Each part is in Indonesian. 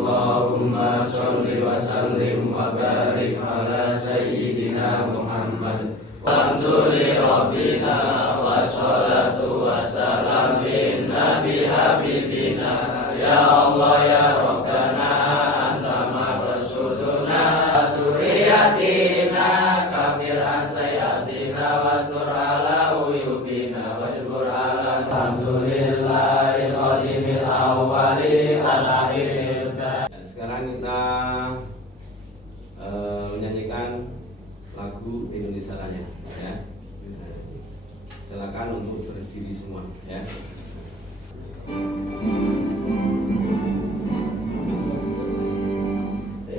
Allahumma sholli wa sallim wa barik ala sayyidina Muhammad. Alhamdulillah Rabbina wa sholatu wa salam bin Nabi Habibina. Ya Allah ya Rabbana anta maqsuduna duriyatina kafir an sayatina wastur ala uyubina wajbur ala alhamdulillahi qadimil awwali ala akhiril. Sekarang kita menyanyikan lagu Indonesia Raya ya. Silakan untuk berdiri semua ya.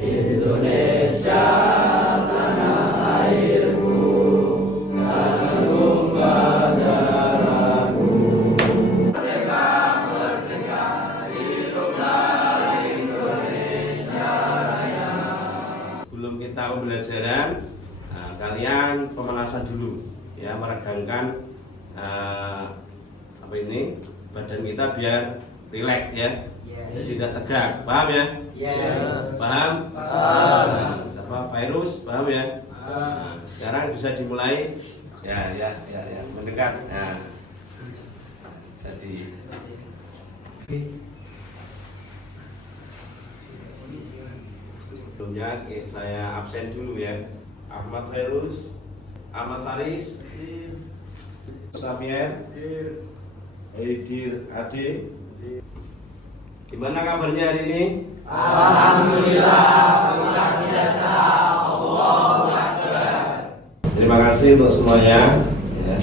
Indonesia tanah airku, tanah tumpah darahku. Merdeka, merdeka, hiduplah Indonesia Raya. Sebelum kita pembelajaran, kalian pemanasan dulu ya, meregangkan apa ini badan kita biar rileks ya, tidak tegak, paham ya? Paham? Paham. Siapa virus, paham ya? Nah, sekarang bisa dimulai ya mendekat. Nah, jadi sebelumnya saya absen dulu ya. Ahmad Virus, Ahmad Faris, Safian, Aidir Ade. Gimana kabarnya hari ini? Alhamdulillah, luar biasa. Allahu Akbar. Terima kasih untuk semuanya ya.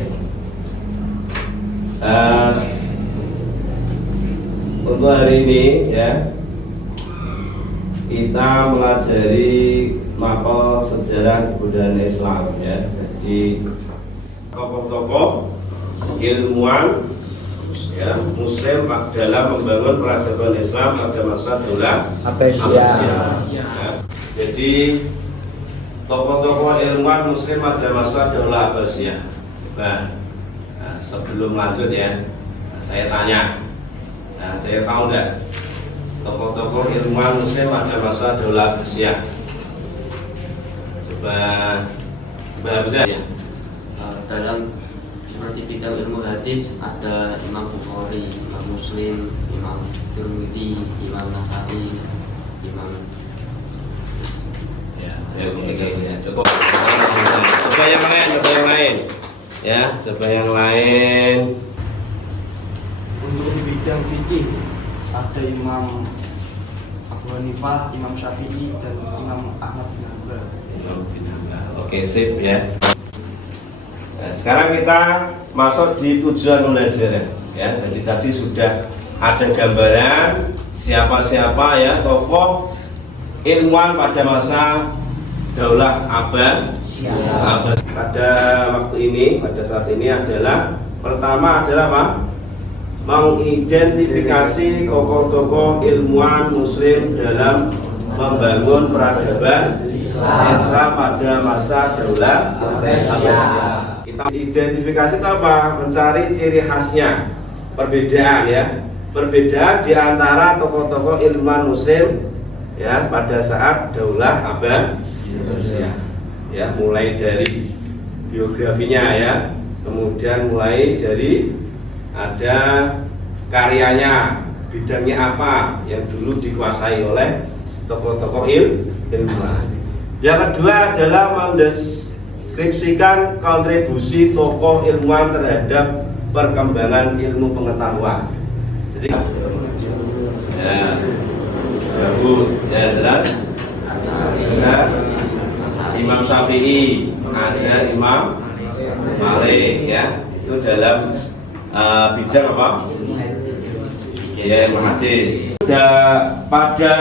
Untuk hari ini ya, kita mengajari mapel sejarah kebudayaan Islam ya. Jadi tokoh-tokoh ilmuwan ya Muslim dalam membangun peradaban Islam pada masa Daulah Abbasiyah. Ya. Jadi tokoh-tokoh ilmuwan Muslim pada masa Daulah Abbasiyah. Nah, sebelum lanjut ya, saya tanya, ada yang tahu enggak tokoh-tokoh ilmuwan Muslim pada masa Daulah Abbasiyah? Coba bisa ya. Dalam seperti bidang ilmu hadis ada Imam Bukhari, Imam Muslim, Imam Tirmidzi, Imam Nasa'i, Imam cukup. Coba yang lain ya, coba yang lain. Untuk di bidang fikih ada Imam Abu Hanifah, Imam Syafi'i, dan Imam Ahmad bin Hanbal. Oke, sip ya. Nah, sekarang kita masuk di tujuan pembelajaran ya. Jadi tadi sudah ada gambaran siapa-siapa ya tokoh ilmuwan pada masa Daulah Abbasiyah. Pada waktu ini, pada saat ini adalah pertama adalah apa? Mengidentifikasi tokoh-tokoh ilmuwan Muslim dalam membangun peradaban Islam pada masa Daulah Abbasiyah. Kita identifikasi itu apa? Mencari ciri khasnya, perbedaan ya, perbedaan di antara tokoh-tokoh ilmuwan Muslim ya pada saat Daulah Abbasiyah. Ya, mulai dari biografinya ya, kemudian mulai dari ada karyanya, bidangnya apa yang dulu dikuasai oleh tokoh-tokoh ilmuwan. Yang kedua adalah mendeskripsikan kontribusi tokoh ilmuwan terhadap perkembangan ilmu pengetahuan. Jadi ya, bagus ya, jelas. Ada Imam Syafi'i, ada Imam Malik ya, itu dalam bidang apa? Ya, ilmu hadis. Pada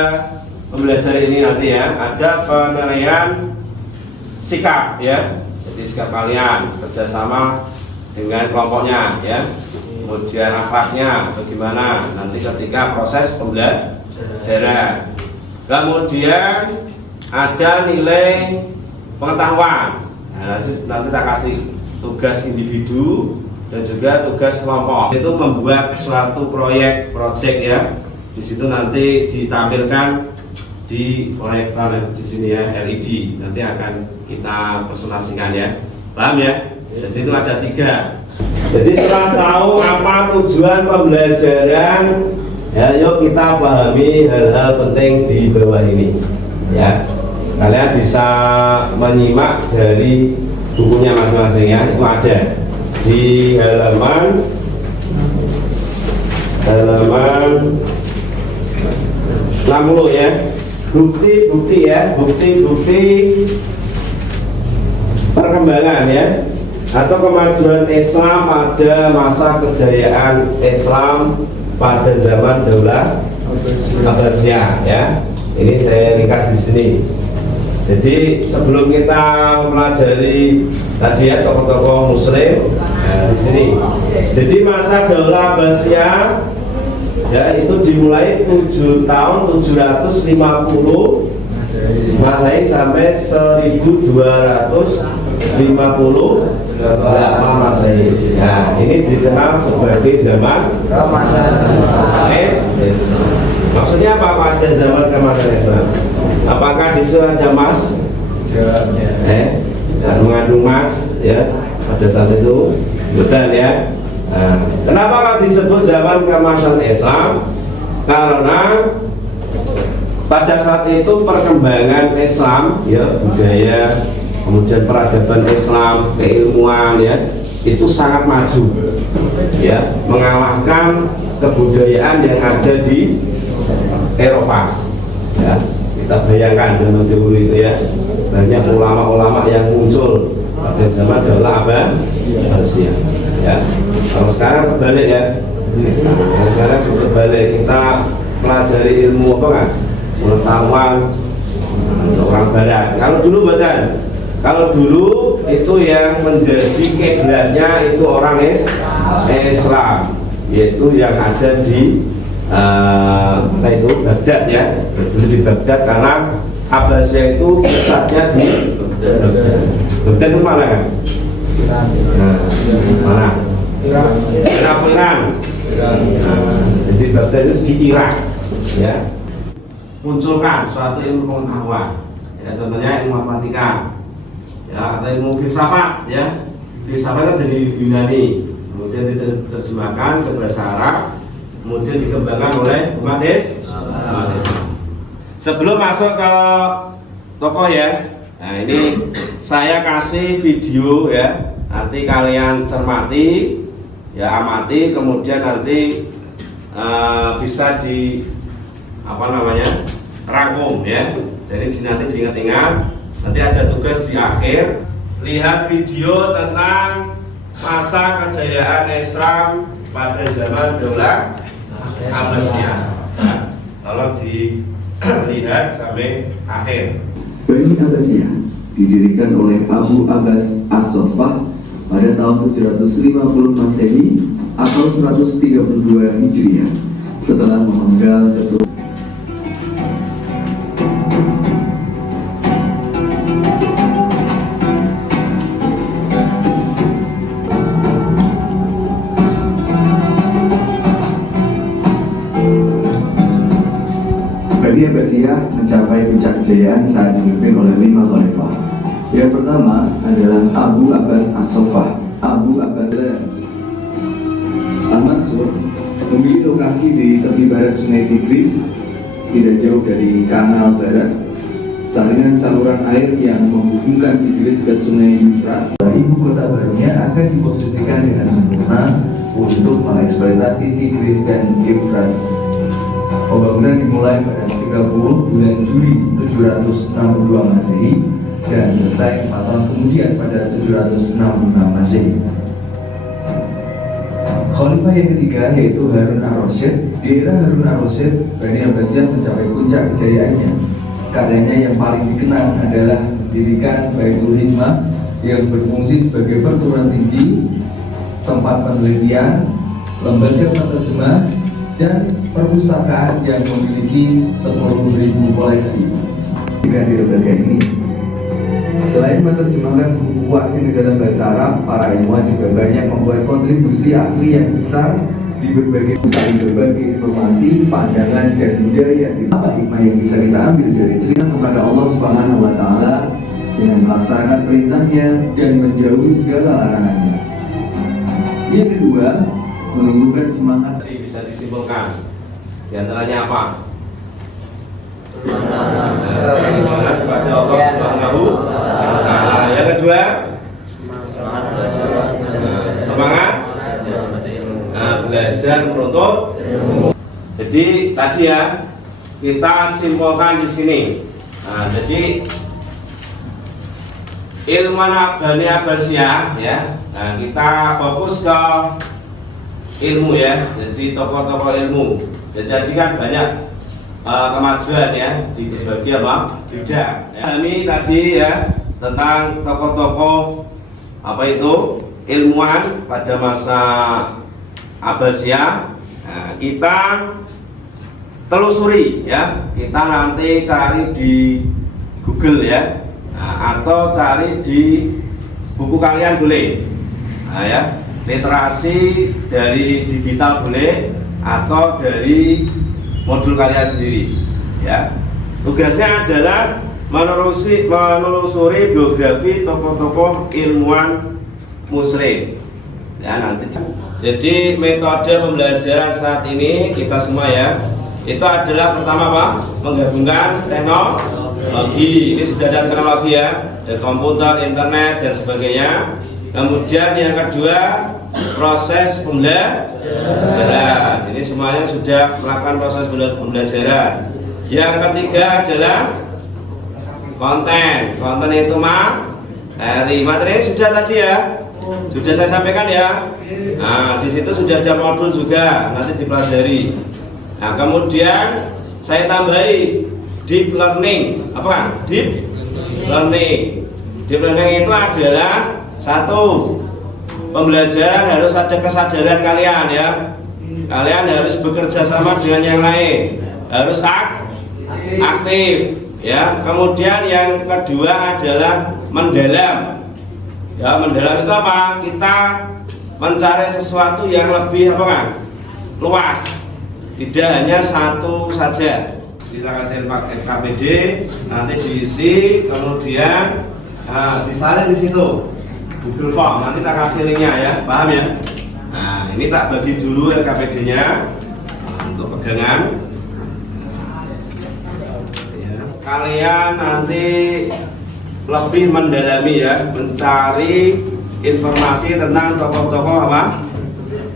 pembelajaran ini nanti ya, ada penilaian sikap ya. Jadi sikap kalian kerjasama dengan kelompoknya ya. Kemudian akhlaknya bagaimana nanti ketika proses pembelajaran. Kemudian ada nilai pengetahuan. Nah, nanti kita kasih tugas individu dan juga tugas kelompok. Itu membuat suatu project ya. Di situ nanti ditampilkan di proyektor di sini ya, LED. Nanti akan kita presentasikan ya. Paham ya? Jadi itu ada 3. Jadi setelah tahu apa tujuan pembelajaran, ya yuk kita pahami hal-hal penting di bawah ini. Ya, kalian bisa menyimak dari bukunya masing-masing ya. Itu ada di halaman 60 ya. Bukti-bukti ya, bukti-bukti perkembangan ya atau kemajuan Islam pada masa kejayaan Islam pada zaman Daulah Abbasiyah ya. Ini saya ringkas di sini. Jadi sebelum kita mempelajari tadi ya tokoh-tokoh Muslim di sini. Jadi masa Daulah Abbasiyah ya itu dimulai 7 tahun 750 Masehi sampai 1258 Masehi. Nah, ini dikenal sebagai zaman Islam. Maksudnya apa pada zaman kemajuan Islam? Apakah di sana ada emas? Dan mengandung emas ya pada saat itu, betul ya. Nah, kenapa kalau disebut zaman keemasan Islam? Karena pada saat itu perkembangan Islam ya, budaya, kemudian peradaban Islam, keilmuan ya, itu sangat maju ya, mengalahkan kebudayaan yang ada di Eropa ya. Kita bayangkan zaman dahulu itu ya, banyak ulama-ulama yang muncul pada zaman Daulah Abbasiyah ya. Kalau sekarang kebalik ya, sekarang kebalik, kita pelajari ilmu apa kan, pengetahuan orang barat. Kalau dulu badan, kalau dulu itu yang menjadi kiblatnya itu orang Islam, yaitu yang ada di itu Baghdad ya. Dulu di Baghdad karena Abbasiyah itu pusatnya di Baghdad. Baghdad itu mana kan? Mana? Iran. Jadi Baghdad itu di Irak ya. Munculkan suatu ilmu pengetahuan ya, contohnya ilmu matematika ya, atau ilmu filsafat ya. Filsafat kan dari Yunani, kemudian diterjemahkan ke bahasa Arab, kemudian dikembangkan oleh umat Islam. Sebelum masuk ke tokoh ya, nah ini saya kasih video ya, nanti kalian cermati ya, amati, kemudian nanti bisa di apa namanya, rangkum ya. Jadi nanti diingat-ingat, nanti ada tugas di akhir, lihat video tentang masa kejayaan Islam pada zaman Daulah Abbasiyah. Tolong dilihat sampai akhir. Bani Abbasiyah didirikan oleh Abu Abbas As-Soffah pada tahun 750 Masehi atau 132 Hijriah setelah memenggal ketua. Bani Abbasiyah mencapai puncak kejayaan saat dipimpin oleh 5 khalifah. Yang pertama adalah Abu Abbas As-Soffah. Abu Abbas Al-Mansur memiliki lokasi di tepi barat Sungai Tigris, tidak jauh dari Kanal Barat, salinan saluran air yang menghubungkan Tigris ke Sungai Yufrat. Ibu kota barunya akan diposisikan dengan sempurna untuk mengeksploitasi Tigris dan Yufrat. Pembangunan dimulai pada 30 bulan Juli 762 Masehi dan selesai 4 tahun kemudian pada 766 Masehi. Khalifah yang ketiga yaitu Harun Ar-Rasyid. Di era Harun Ar-Rasyid, Bani Abbasiyah mencapai puncak kejayaannya. Karyanya yang paling dikenang adalah mendirikan Baitul Hikmah yang berfungsi sebagai perguruan tinggi, tempat penelitian, lembaga penerjemah, dan perpustakaan yang memiliki 10.000 koleksi. Jika di lembaga ini, selain menerjemahkan buku asing ke dalam bahasa Arab, para ilmuwan juga banyak membuat kontribusi asli yang besar di berbagai saling berbagi informasi, pandangan dan budaya. Apa hikmah yang bisa kita ambil dari cerita kepada Allah Subhanahu wa Ta'ala dengan melaksanakan perintahnya dan menjauhi segala larangannya? Yang kedua, menumbuhkan semangat. Jadi bisa disimpulkan di antaranya apa? Kepada Allah Subhanahu wa Ta'ala. Yang kedua, semangat belajar menuntut ilmu. Jadi tadi ya kita simpulkan di sini. Nah, jadi ilmu Bani Abbasiyah ya. Nah, kita fokus ke ilmu ya. Jadi tokoh-tokoh ilmu. Jadi kan banyak kemajuan ya di berbagai bidang. Ya. Ini tadi ya tentang tokoh-tokoh apa itu ilmuwan pada masa Abbasiyah. Nah, kita telusuri ya, kita nanti cari di Google ya, nah, atau cari di buku kalian boleh. Nah, ya, literasi dari digital boleh atau dari modul kalian sendiri ya. Tugasnya adalah menelusuri biografi tokoh-tokoh ilmuwan muslim ya. Nanti jadi metode pembelajaran saat ini kita semua ya, itu adalah pertama Pak, menggabungkan teknologi. Ini sudah ada teknologi ya, ada komputer, internet dan sebagainya. Kemudian yang kedua, proses pembelajaran. Ini semuanya sudah melakukan proses pembelajaran. Yang ketiga adalah konten. Konten itu materi sudah tadi ya, sudah saya sampaikan ya. Nah, di situ sudah ada modul juga, nanti dipelajari. Nah, kemudian saya tambahi deep learning. Apa kan? Deep learning. Deep learning itu adalah satu, pembelajaran harus ada kesadaran kalian ya. Kalian harus bekerja sama dengan yang lain, harus aktif ya. Kemudian yang kedua adalah mendalam. Ya, mendalam itu apa? Kita mencari sesuatu yang lebih apa kan? Luas. Tidak hanya satu saja. Kita kasih KPD, nanti diisi, kemudian disalin di situ Google Form. Nanti kita kasih linknya ya, paham ya? Nah, ini tak bagi dulu LKPD-nya untuk pegangan. Ya. Kalian nanti lebih mendalami ya, mencari informasi tentang tokoh-tokoh apa?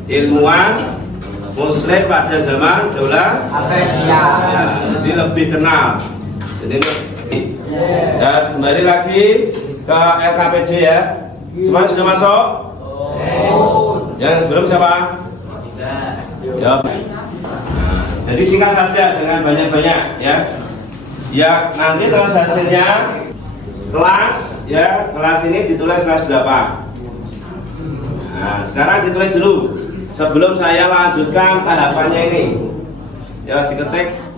Ilmuwan Muslim pada zaman Daulah Abbasiyah. Ya, jadi lebih kenal. Jadi ya, kembali lagi ke LKPD ya. Semua sudah masuk? Yang belum siapa? Ya. Nah, jadi singkat saja, jangan banyak-banyak ya. Ya, nanti terus hasilnya kelas ya, kelas ini ditulis kelas berapa. Nah, sekarang ditulis dulu sebelum saya lanjutkan tahapannya ini. Ya, diketik.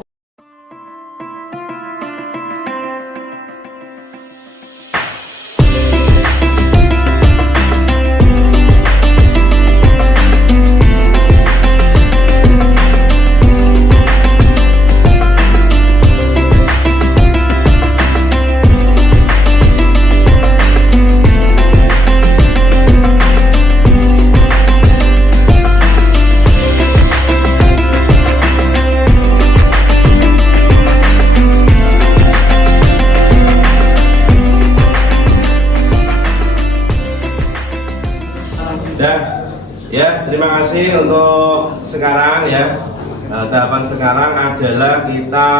Ya, terima kasih untuk sekarang ya. Tahapan sekarang adalah kita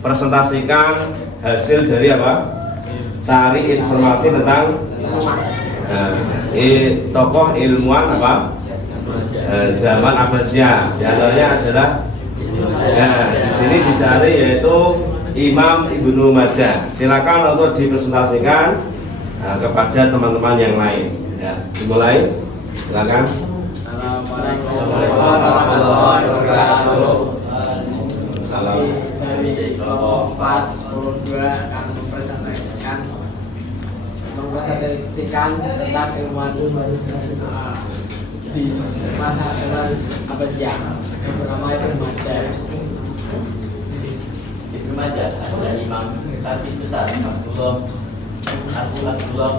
presentasikan hasil dari apa? Cari informasi tentang tokoh ilmuwan apa? Zaman Abbasiyah. Di antaranya adalah ya, di sini dicari yaitu Imam Ibnu Majah. Silakan untuk dipresentasikan kepada teman-teman yang lain. Ya, dimulai. Silakan. Assalamualaikum warahmatullahi wabarakatuh. Salam. Dari kelompok 4 10 2 akan mempresentasikan tentang ilmuwan di masa zaman Abbasiyah yang bernama Ibnu Majah. Ibnu Majah ada Imam Hafiz besar Abdullah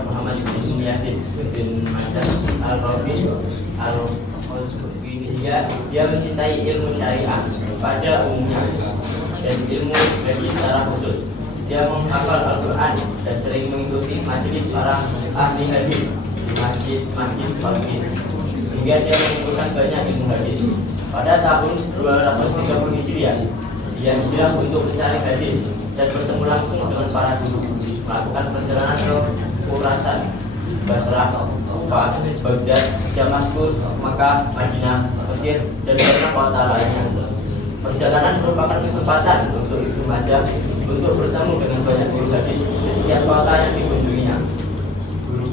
Muhammad bin Yazid bin Majah Al-Rabi Al-Qusbini. Dia mencintai ilmu syariah pada umumnya dan ilmu hadis secara khusus. Dia menghafal Al-Quran dan sering mengikuti majelis para ahli hadis di masjid Balkin, hingga dia mengumpulkan banyak ilmu hadis. Pada tahun 230 Hijriah, dia hijrah untuk mencari hadis dan bertemu langsung dengan para guru, melakukan perjalanan ke Khurasan, Basrah, Kufah, Baghdad, Damaskus, Makkah, Madinah, Mesir, dan beberapa kota lainnya. Perjalanan merupakan kesempatan untuk Ibnu Majah untuk bertemu dengan banyak guru hadis di setiap kota yang dikunjunginya.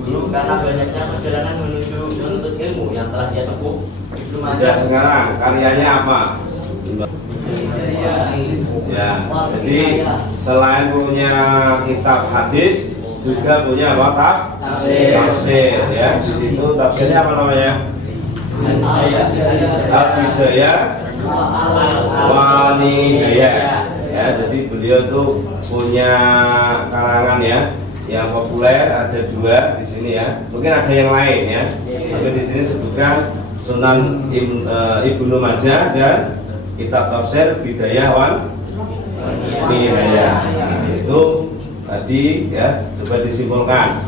Dulu karena banyaknya perjalanan menuju menuntut ilmu yang telah dia tempuh, Ibnu Majah sekarang karyanya apa? Ya, jadi selain punya kitab hadis juga punya apa? Tafsir. Ya, di situ tafsirnya apa namanya? Al-Bidayah Wanihayah. Ya, jadi beliau tuh punya karangan ya yang populer, ada 2 di sini ya. Mungkin ada yang lain ya. Tapi di sini sebutkan Sunan Ibnu Majah dan kitab tafsir Bidayah Wanihayah. Nah, itu tadi ya, coba disimpulkan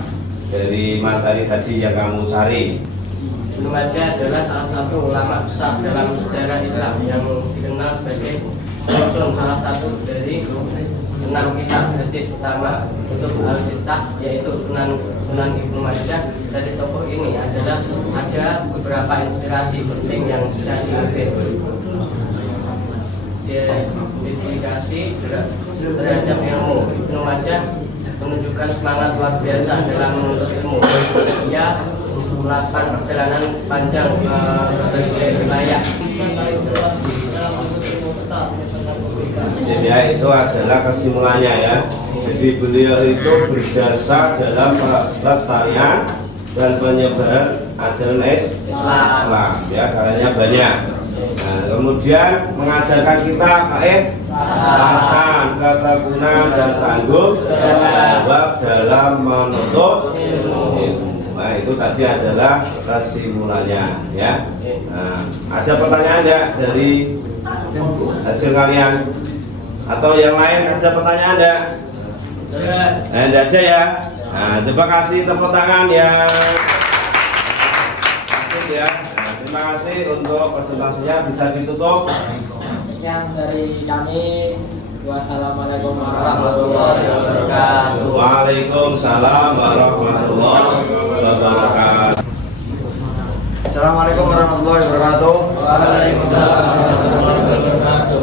dari materi tadi yang kamu cari. Ibnu Majah adalah salah satu ulama besar dalam sejarah Islam yang dikenal sebagai penyusun salah satu dari 6 kitab hadis utama untuk Al-Sittah, yaitu Sunan Ibnu Majah. Dari tokoh ini adalah ada beberapa inspirasi penting yang bisa diambil. Dedikasi terhadap ilmu. Ibnu Majah menunjukkan semangat luar biasa dalam menuntut ilmu. Ia melakukan perjalanan panjang ke berbagai wilayah. Ya, itu adalah kesimpulannya ya. Jadi beliau itu berjasa dalam pelestarian dan penyebaran ajaran Islam. Ya, karyanya banyak. Nah, kemudian mengajarkan kita keikhlasan, ketekunan dan tanggung jawab dalam menuntut ilmu. Nah, itu tadi adalah kesimpulannya ya. Nah, ada pertanyaan ya dari hasil kalian atau yang lain, ada pertanyaan enggak? Enggak ada ya. Nah, coba kasih tepuk tangan ya. Asik ya. Nah, terima kasih untuk presentasinya, bisa ditutup. Yang dari kami, wassalamualaikum warahmatullahi wabarakatuh. Waalaikumsalam warahmatullahi wabarakatuh. Assalamualaikum warahmatullahi wabarakatuh. Waalaikumsalam warahmatullahi wabarakatuh.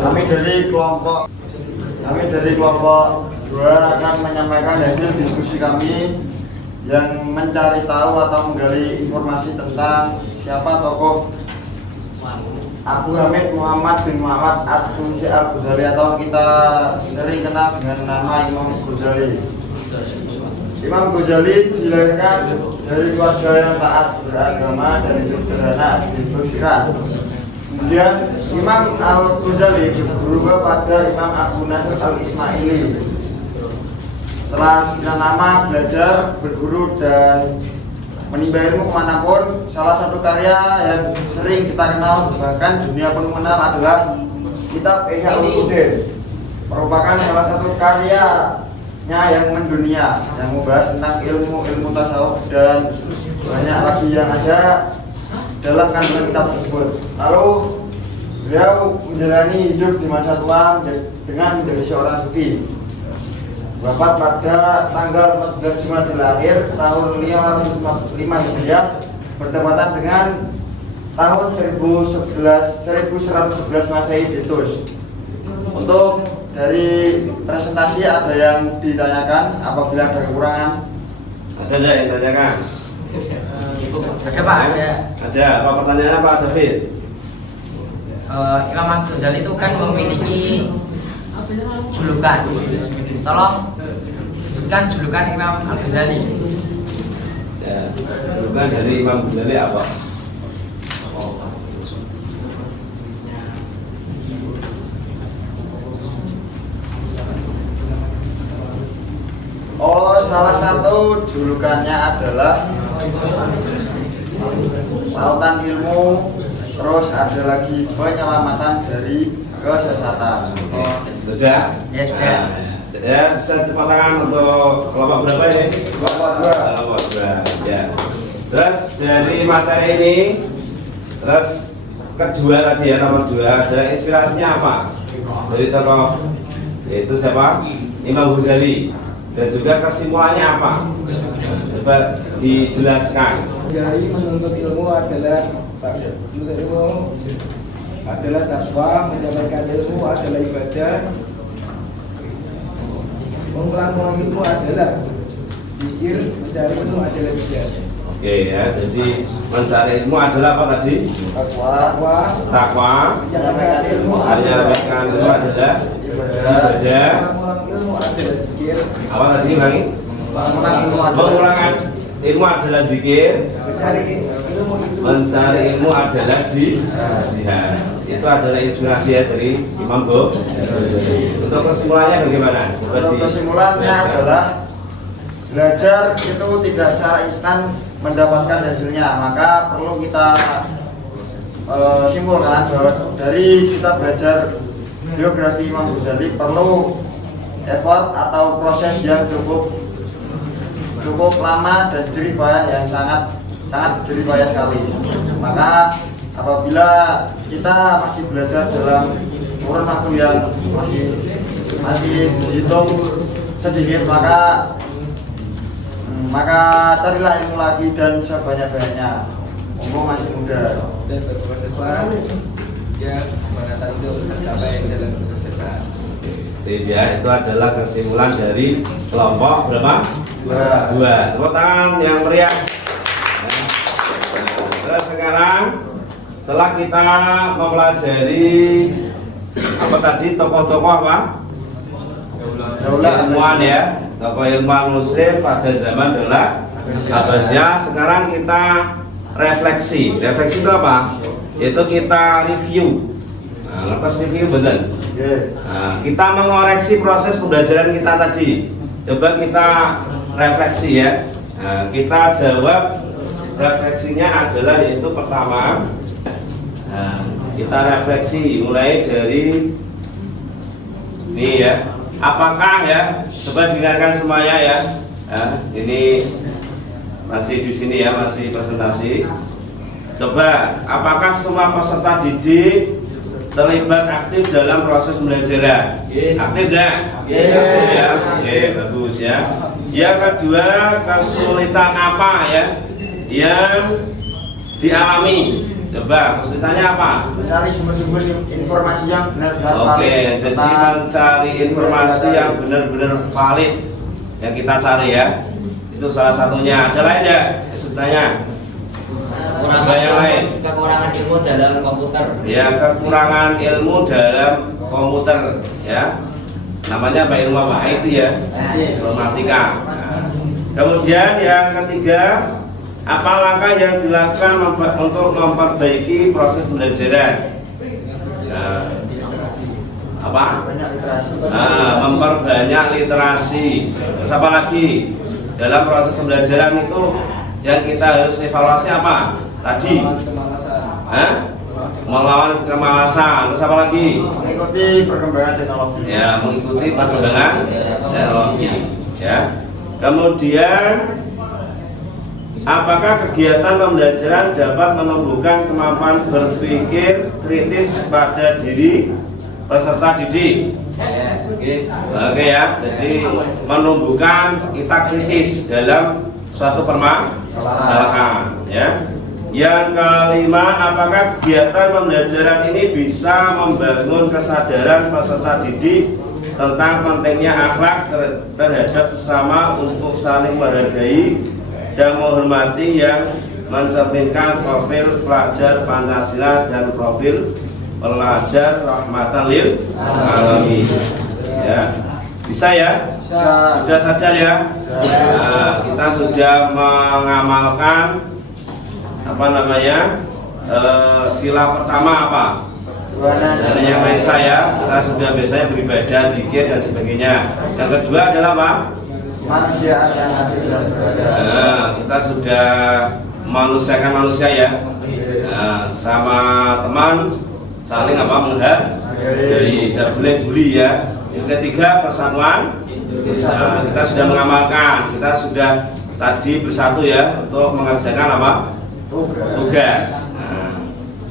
Kami dari kelompok 2 akan menyampaikan hasil diskusi kami yang mencari tahu atau menggali informasi tentang siapa tokoh Abu Hamid Muhammad bin Muhammad At-Tunsi Al-Ghazali, atau kita sering kenal dengan nama Imam Ghazali. Imam Ghazali dilahirkan dari keluarga yang taat beragama dan hidup sederhana di Bushiran. Kemudian Imam Al-Ghazali berguru kepada Imam Abu Nasr Al-Ismaili. Setelah sekian lama belajar, berguru dan menimba ilmu kemanapun, salah satu karya yang sering kita kenal, bahkan dunia penuh kenal, adalah kitab Ihya Ulumuddin. Merupakan salah satu karyanya yang mendunia, yang membahas tentang ilmu tasawuf dan banyak lagi yang ada dalam kandungan kitab tersebut. Lalu beliau menjalani hidup di masa tua dengan menjadi seorang sufi. Wafat pada tanggal 14 Jumadil Akhir tahun 505 Hijriah, bertepatan dengan tahun 1111 Masehi Ditus. Untuk dari presentasi ada yang ditanyakan, apabila ada kekurangan. Ada enggak yang tanyakan? Ada Pak, ada. Ada. Apa pertanyaannya Pak David? Imam Al-Ghazali itu kan memiliki julukan. Tolong sebutkan julukan Imam Al-Ghazali. Ya, julukan dari Imam Ghazali apa? Oh, salah satu julukannya adalah lautan ilmu, terus ada lagi penyelamatan dari kesesatan. Sudah? Ya, sudah. Ya, bisa tepuk tangan untuk kelompok berapa ini? Kelompok 2. Kelompok 2. Ya. Terus dari materi ini, terus kedua tadi ya, nomor 2, ada inspirasinya apa? Dari tokoh yaitu siapa? Imam Ghazali. Dan juga kesimpulannya apa? Coba dijelaskan. Dari menuntut ilmu adalah takwa, menyampaikan ilmu adalah ibadah, mengulang ilmu adalah zikir, mencari ilmu adalah zikir. Oke ya, jadi mencari ilmu adalah apa tadi? Takwa, Menyampaikan ilmu menyampaikan ilmu adalah ibadah, mengulang ilmu adalah zikir, apa tadi lagi? Mengulangan ilmu adalah zikir, mencari ilmu adalah jihad. Itu adalah inspirasi ya dari Imam Ghazali. Untuk kesimpulannya bagaimana? Untuk kesimpulannya adalah belajar itu tidak secara instan mendapatkan hasilnya, maka perlu kita simpulkan bahwa dari kita belajar biografi Imam Ghazali perlu effort atau proses yang cukup lama dan jerih payah, yang sangat jerih payah sekali. Maka apabila kita masih belajar dalam kurun waktu yang masih dihitung sedikit, maka carilah ilmu lagi dan sebanyak-banyaknya. Mumpung masih muda. dan berproses ya semangat untuk tercapai dalam kesuksesan. Ya, itu adalah kesimpulan dari kelompok berapa? 2. Tepuk tangan yang meriah. Nah, terus sekarang setelah kita mempelajari apa tadi tokoh-tokoh apa? Ilmuwan ya, tokoh ilmuwan muslim pada zaman Daulah Abbasiyah. Sekarang kita refleksi. Refleksi itu apa? Itu kita review. Nah, lepas review betul. Nah, kita mengoreksi proses pembelajaran kita tadi. Coba kita refleksi ya. Nah, kita jawab. Refleksinya adalah yaitu pertama. Nah, kita refleksi mulai dari ini ya. Apakah ya? Coba dengarkan semuanya ya. Nah, ini masih di sini ya, masih presentasi. Coba, apakah semua peserta didik terlibat aktif dalam proses pembelajaran? Aktif enggak? Aktif ya. Oke, bagus ya. Yang kedua, kesulitan apa ya yang dialami? Coba, kesulitannya apa? Mencari sumber-sumber informasi yang benar-benar valid. Oke, jadi mencari informasi yang benar-benar valid yang kita cari ya. Itu salah satunya. Ada lain ya kesulitannya? Yang lain? Kekurangan ilmu dalam komputer. Ya, kekurangan ilmu dalam komputer ya. Namanya apa, ilmu apa? IT ya, informatika. Nah, kemudian yang ketiga, apa langkah yang dilakukan untuk memperbaiki proses pembelajaran? Nah, apa? Memperbanyak literasi. Terus apa lagi? Dalam proses pembelajaran itu yang kita harus evaluasi apa? Tadi melawan kemalasan. Terus apa lagi? Mengikuti perkembangan teknologi. Ya, mengikuti perkembangan teknologi ya. Kemudian apakah kegiatan pembelajaran dapat menumbuhkan kemampuan berpikir kritis pada diri peserta didik? Oke ya, jadi menumbuhkan kita kritis dalam suatu permasalahan ya. Yang kelima, apakah kegiatan pembelajaran ini bisa membangun kesadaran peserta didik tentang pentingnya akhlak terhadap sesama untuk saling menghargai dan menghormati, yang mencerminkan profil pelajar Pancasila dan profil pelajar rahmatan lil alamin. Ya, bisa ya? Sudah sadar ya? Nah, kita sudah mengamalkan apa namanya, sila pertama apa? Dari yang Maha ya, kita sudah biasanya beribadah, zikir dan sebagainya. Yang kedua adalah apa? kemanusiaan yang adil dan beradab. Kita sudah memanusiakan manusia ya. Sama teman saling menghargai, tidak boleh bully ya. Yang ketiga, persatuan desa. Kita sudah mengamalkan, kita sudah tadi bersatu ya untuk mengerjakan tugas.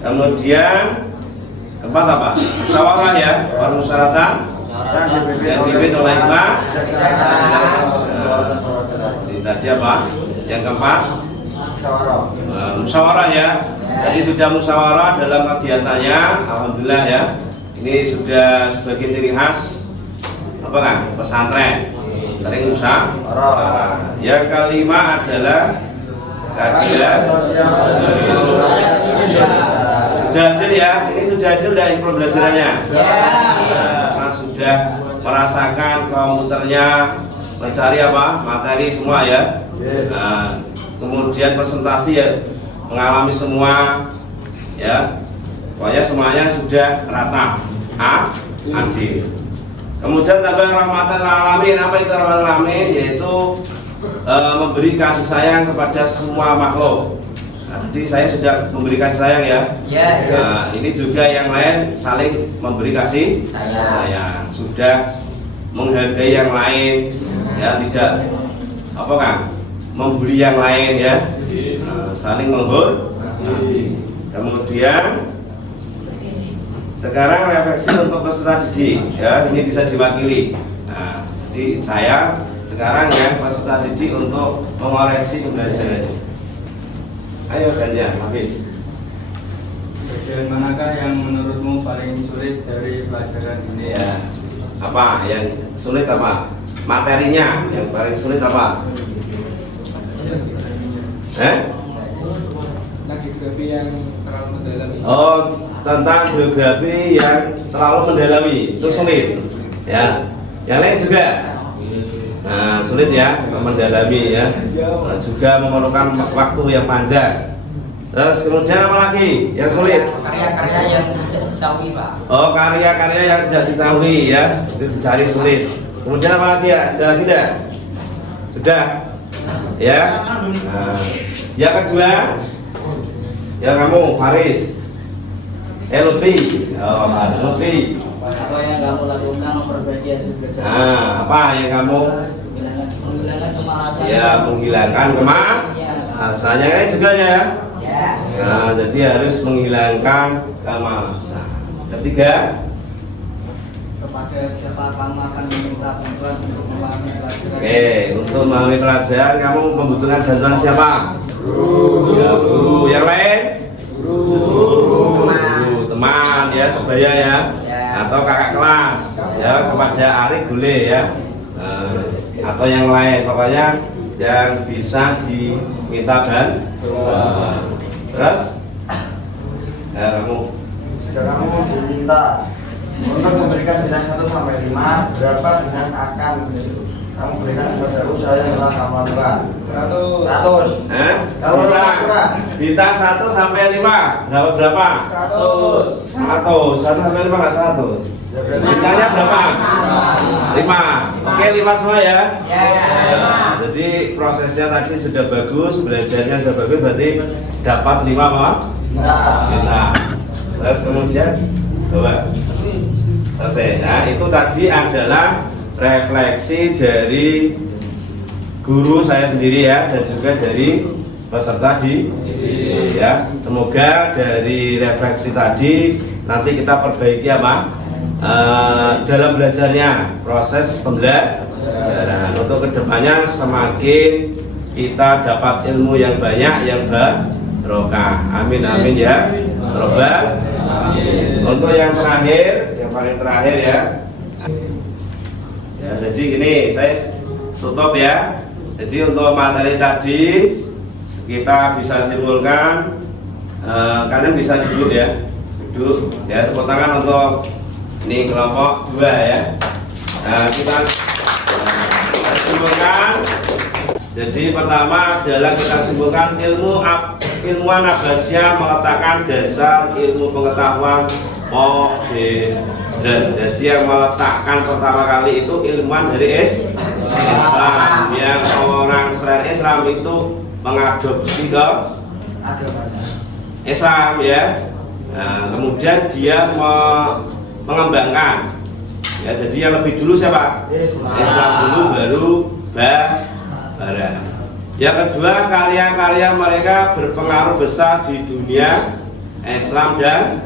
Kemudian keempat apa? Musyawarah ya, permusyawaratan yang dipimpin oleh hikmah. Tadi apa? Yang keempat, musyawarah ya. Jadi sudah musyawarah dalam kegiatannya, alhamdulillah ya. Ini sudah sebagai ciri khas apa kan? Pesantren. Sering musyawarah. Yang kelima adalah kajian. Sudah adil ya. Ini sudah adil dari pembelajarannya. Sudah merasakan komputernya, mencari apa? Materi semua ya. Kemudian presentasi ya, mengalami semua ya, pokoknya semuanya sudah rata adil. Kemudian tambah rahmatan alamin. Apa itu rahmatan alamin? Yaitu memberi kasih sayang kepada semua makhluk. Jadi saya sudah memberi kasih sayang ya. Ini juga yang lain saling memberi kasih sayang. Sudah menghargai yang lain ya, tidak apa kan, membuli yang lain ya. Saling menghormati. Kemudian sekarang refleksi untuk peserta didik ya, ini bisa diwakili. Jadi saya sekarang ya peserta didik untuk mengoreksi pembelajaran. Ayo Ganjar, habis. Bagian manakah yang menurutmu paling sulit dari pelajaran ini? Ya. Apa yang sulit apa? Materinya yang paling sulit apa? Geografi yang terlalu mendalami. Oh, tentang geografi yang terlalu mendalami itu sulit. Ya. Yang lain juga. Nah, sulit ya, mendalami ya. Nah, juga memerlukan waktu yang panjang. Terus kemudian apa lagi yang sulit? Karya-karya yang tidak diketahui, Pak. Oh, karya-karya yang tidak diketahui ya, itu dicari sulit. Kemudian apa lagi ya? Ada lagi tidak? Sudah? Ya. Nah, yang kedua, ya kamu Faris, Elvi, Elvi. Apa yang kamu lakukan memperbaiki hasil kerja? Apa yang kamu? Menghilangkan kemalasan. Ya, menghilangkan kemalasannya ini juga ya. Nah, jadi harus menghilangkan kemalasan. Ketiga, Kepada siapa kamu akan meminta bantuan untuk memahami pelajaran? oke, untuk memahami pelajaran kamu membutuhkan bantuan siapa? Guru. Ya, guru. Yang lain? Guru. Teman ya, sebaya ya. Atau kakak kelas ya, kepada Arif boleh ya. Atau yang lain, pokoknya yang bisa diminta bantuan. Terus ya kamu diminta untuk memberikan nilai 1 sampai 5, berapa dengan akan kamu berikan kepada usaha yang telah kamu lakukan? 100. Kalau lakukan kita 1 sampai 5 dapat berapa? 100. 1 sampai 5 nggak 100. Bintangnya berapa? 5. Oke, 5 semua ya. Jadi prosesnya tadi sudah bagus, belajarnya sudah bagus, berarti dapat 5 apa? Bintang. Terus kemudian coba selesai. Nah, itu tadi adalah refleksi dari guru saya sendiri ya, dan juga dari peserta didik ya. Semoga dari refleksi tadi nanti kita perbaiki apa? Dalam belajarnya, proses pembelajaran untuk kedepannya semakin kita dapat ilmu yang banyak, yang barokah. Amin amin ya robbal alamin. Untuk yang terakhir, yang paling terakhir ya. Ya, jadi gini, saya tutup ya. Jadi untuk materi tadi kita bisa simpulkan, kalian bisa duduk ya, duduk ya. Tepuk tangan untuk ini kelompok 2 ya. Kita simpulkan. Jadi pertama adalah kita simpulkan ilmuwan Abbasiyah meletakkan dasar ilmu pengetahuan modern. Jadi yang meletakkan pertama kali itu ilmuwan dari Islam. Yang orang selain Islam itu mengadopsi ke agamanya Islam ya. Nah, kemudian dia mengembangkan. Ya, jadi yang lebih dulu siapa? Islam dulu, baru Barat. Yang kedua, karya-karya mereka berpengaruh besar di dunia Islam dan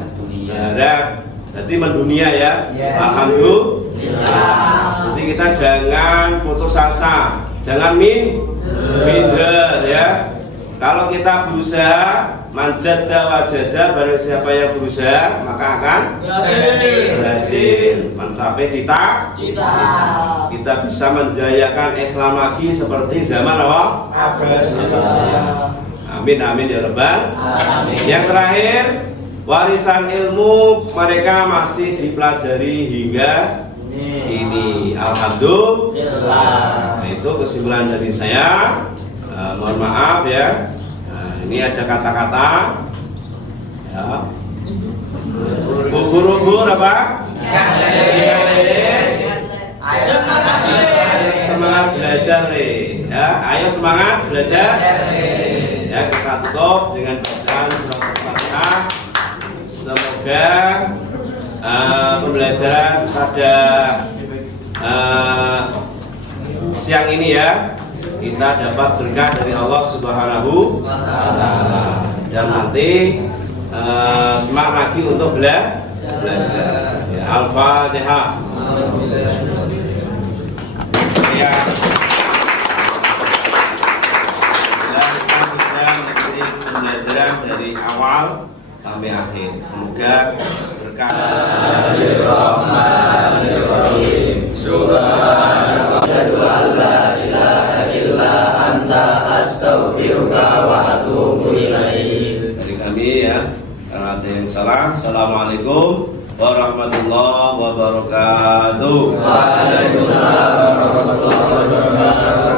Barat. Jadi mendunia ya. Alhamdulillah. Jadi kita jangan putus asa, jangan minder ya. Kalau kita berusaha manjada wajada, barang siapa yang berusaha maka akan berhasil mencapai cita. Kita bisa menjayakan Islam lagi seperti zaman awal. Amin amin ya rabbal alamin. Yang terakhir, warisan ilmu mereka masih dipelajari hingga ini. Alhamdulillah. Nah, itu kesimpulan dari saya. Mohon maaf ya. Nah, ini ada kata-kata. Ya. Ubur-ubur apa? Ayo semangat belajar nih. Ya, ayo semangat belajar. Ya, kita tutup dengan bacaan surat Al-Fatihah. Semoga pembelajaran pada siang ini ya kita dapat berkah dari Allah Subhanahu wa Ta'ala, dan nanti semangat lagi untuk belajar. Ya, Al-Fatihah. Ya. Dan kita sudah mengikuti pembelajaran dari awal sampai akhir. Semoga berkah. Dari kami ya, karena ada yang salah. Assalamualaikum warahmatullahi wabarakatuh. Waalaikumsalam warahmatullahi wabarakatuh.